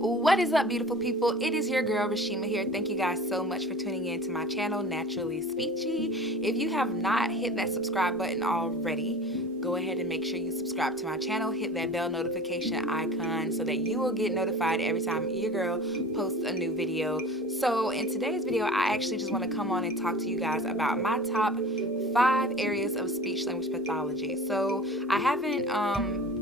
What is up, beautiful people? It is your girl Rashima here. Thank you guys so much for tuning in to my channel, Naturally Speechy. If you have not hit that subscribe button already, go ahead and make sure you subscribe to my channel. Hit that bell notification icon so that you will get notified every time your girl posts a new video. So in today's video, I actually just want to come on and talk to you guys about my top 5 areas of speech language pathology. So I haven't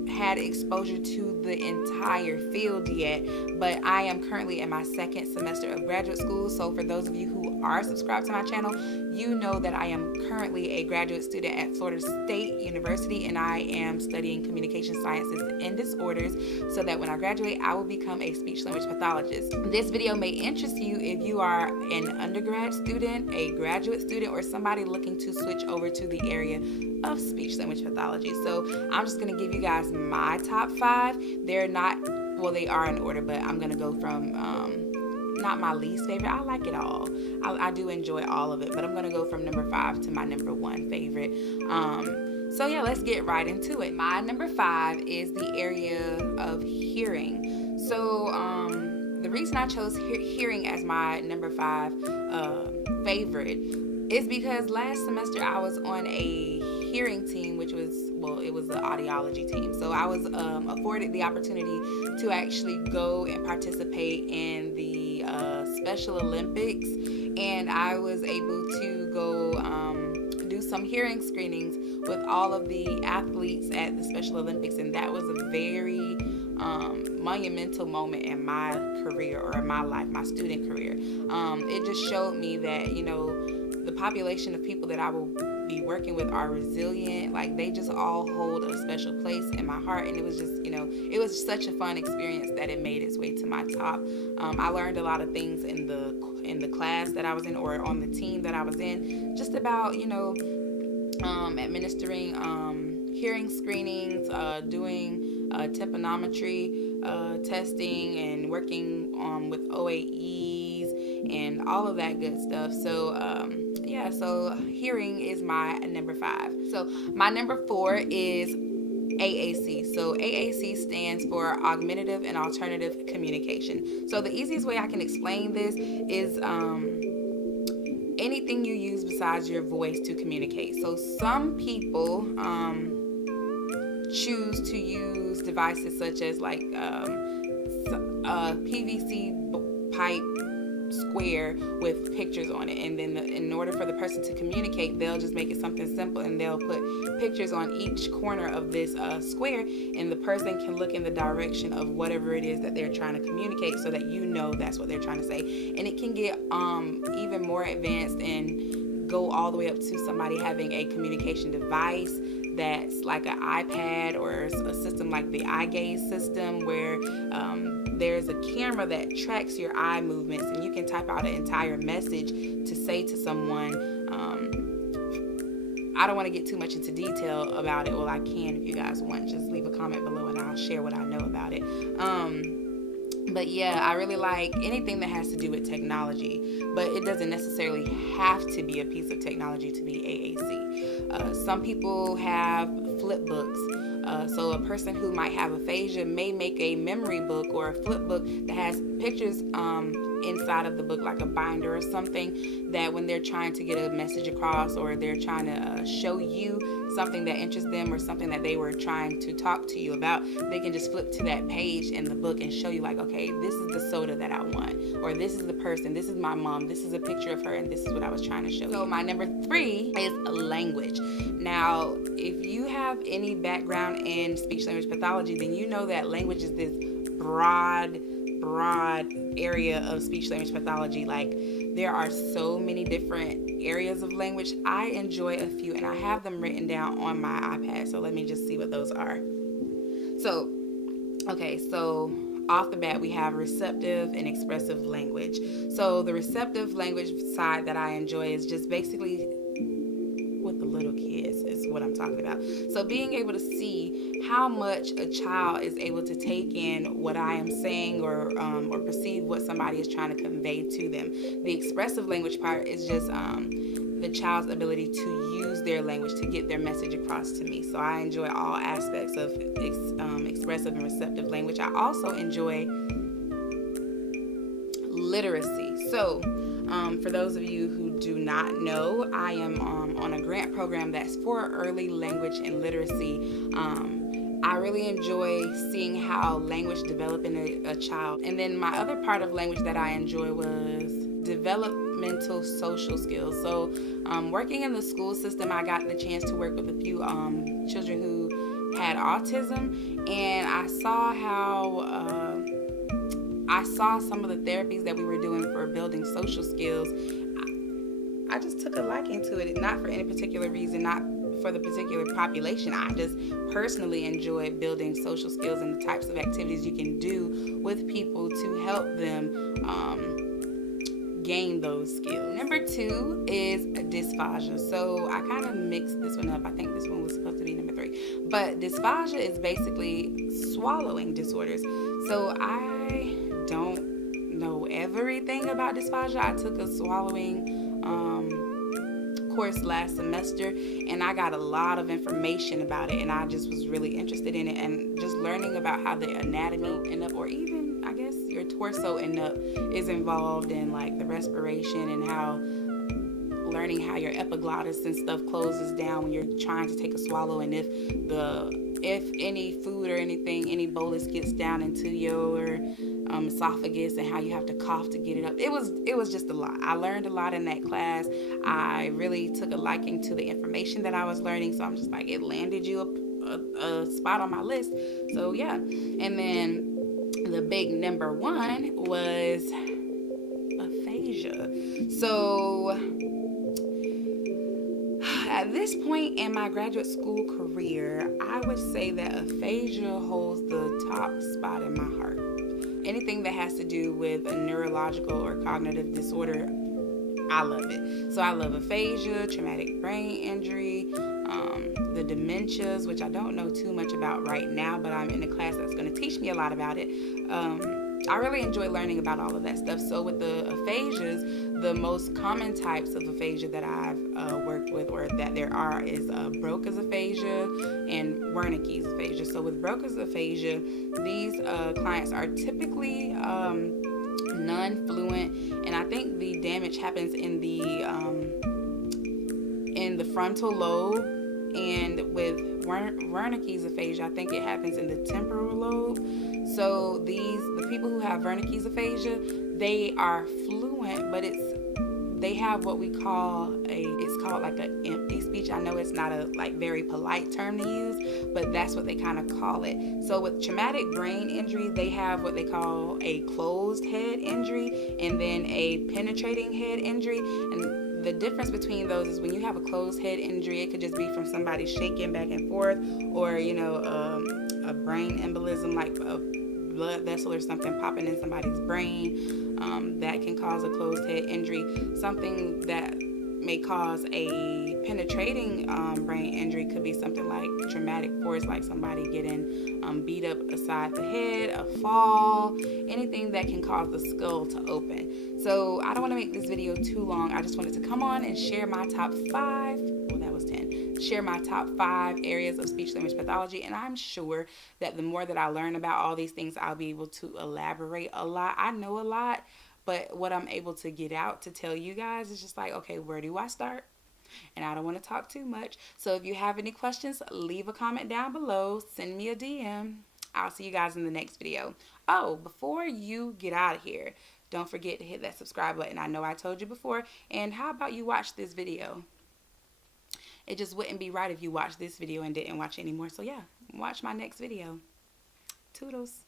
had exposure to the entire field yet, but I am currently in my 2nd semester of graduate school. So for those of you who are subscribed to my channel, you know that I am currently a graduate student at Florida State University, and I am studying communication sciences and disorders, so that when I graduate, I will become a speech language pathologist. This video may interest you if you are an undergrad student, a graduate student, or somebody looking to switch over to the area of speech language pathology. So I'm just going to give you guys my top 5. They're not, well, they are in order, but I'm going to go from not my least favorite. I like it all. I do enjoy all of it, but I'm going to go from number 5 to my number 1 favorite. So yeah, let's get right into it. My number 5 is the area of hearing. So the reason I chose hearing as my number 5 favorite is because last semester I was on a hearing team, which was, well, it was the audiology team. So I was afforded the opportunity to actually go and participate in the Special Olympics, and I was able to go do some hearing screenings with all of the athletes at the Special Olympics, and that was a very monumental moment in my career, or in my life, my student career. It just showed me that, you know, the population of people that I will be working with are resilient. Like, they just all hold a special place in my heart, and it was just, you know, it was such a fun experience that it made its way to my top. I learned a lot of things in the class that I was in, or on the team that I was in, just about, you know, administering hearing screenings, doing tympanometry testing, and working with OAEs and all of that good stuff. So yeah, so hearing is my number 5. So my number 4 is AAC. So AAC stands for Augmentative and Alternative Communication. So the easiest way I can explain this is anything you use besides your voice to communicate. So some people choose to use devices such as like PVC pipe square with pictures on it, and then in order for the person to communicate, they'll just make it something simple, and they'll put pictures on each corner of this square, and the person can look in the direction of whatever it is that they're trying to communicate, so that you know that's what they're trying to say. And it can get even more advanced and go all the way up to somebody having a communication device that's like an iPad, or a system like the eye gaze system, where there's a camera that tracks your eye movements, and you can type out an entire message to say to someone. I don't want to get too much into detail about it. Well, I can if you guys want. Just leave a comment below and I'll share what I know about it. But yeah, I really like anything that has to do with technology, but it doesn't necessarily have to be a piece of technology to be AAC. Some people have flip books. So a person who might have aphasia may make a memory book or a flip book that has pictures inside of the book, like a binder or something, that when they're trying to get a message across, or they're trying to show you something that interests them, or something that they were trying to talk to you about, they can just flip to that page in the book and show you, like, okay, this is the soda that I want, or this is the person, this is my mom, this is a picture of her, and this is what I was trying to show you. So my number 3 is language. Now, if you have any background in speech language pathology, then you know that language is this broad area of speech language pathology. Like, there are so many different areas of language. I enjoy a few, and I have them written down on my iPad, so let me just see what those are. So okay, so off the bat, we have receptive and expressive language. So the receptive language side that I enjoy is just basically with the little kids, is what I'm talking about. So being able to see how much a child is able to take in what I am saying, or perceive what somebody is trying to convey to them. The expressive language part is just the child's ability to use their language to get their message across to me. So I enjoy all aspects of expressive and receptive language. I also enjoy literacy. So for those of you who do not know, I am on a grant program that's for early language and literacy. I really enjoy seeing how language develop in a child. And then my other part of language that I enjoy was developmental social skills. So working in the school system, I got the chance to work with a few children who had autism, and I saw how I saw some of the therapies that we were doing for building social skills. I just took a liking to it, not for any particular reason, not for the particular population. I just personally enjoy building social skills and the types of activities you can do with people to help them gain those skills. Number 2 is dysphagia. So I kind of mixed this one up. I think this one was supposed to be number 3. But dysphagia is basically swallowing disorders. So I don't know everything about dysphagia. I took a swallowing course last semester, and I got a lot of information about it, and I just was really interested in it, and just learning about how the anatomy end up, or even I guess your torso end up, is involved in like the respiration, and how learning how your epiglottis and stuff closes down when you're trying to take a swallow, and if any food or anything, any bolus gets down into your esophagus, and how you have to cough to get it up. It was just a lot. I learned a lot in that class. I really took a liking to the information that I was learning, so I'm just like, it landed you a spot on my list. So yeah. And then the big number 1 was aphasia. So at this point in my graduate school career, I would say that aphasia holds the top spot in my heart. Anything that has to do with a neurological or cognitive disorder, I love it. So I love aphasia, traumatic brain injury, the dementias, which I don't know too much about right now, but I'm in a class that's going to teach me a lot about it. I really enjoy learning about all of that stuff. So with the aphasias, the most common types of aphasia that I've worked with, or that there are, is Broca's aphasia and Wernicke's aphasia. So with Broca's aphasia, these clients are typically non-fluent, and I think the damage happens in the frontal lobe. And with Wernicke's aphasia, I think it happens in the temporal lobe. So the people who have Wernicke's aphasia, they are fluent, but they have what we call it's called like an empty speech. I know it's not a like very polite term to use, but that's what they kind of call it. So with traumatic brain injury, they have what they call a closed head injury and then a penetrating head injury. And the difference between those is when you have a closed head injury, it could just be from somebody shaking back and forth, or a brain embolism, like a blood vessel or something popping in somebody's brain. That can cause a closed head injury. Something that may cause a penetrating brain injury could be something like traumatic force, like somebody getting beat up aside the head, a fall, anything that can cause the skull to open. So I don't want to make this video too long. I just wanted to come on and share my top 5. Well, that was 10. Share my top 5 areas of speech language pathology, and I'm sure that the more that I learn about all these things, I'll be able to elaborate a lot. I know a lot, but what I'm able to get out to tell you guys is just like, okay, where do I start? And I don't want to talk too much. So if you have any questions, leave a comment down below. Send me a DM. I'll see you guys in the next video. Oh, before you get out of here, don't forget to hit that subscribe button. I know I told you before. And how about you watch this video? It just wouldn't be right if you watched this video and didn't watch anymore. So yeah, watch my next video. Toodles.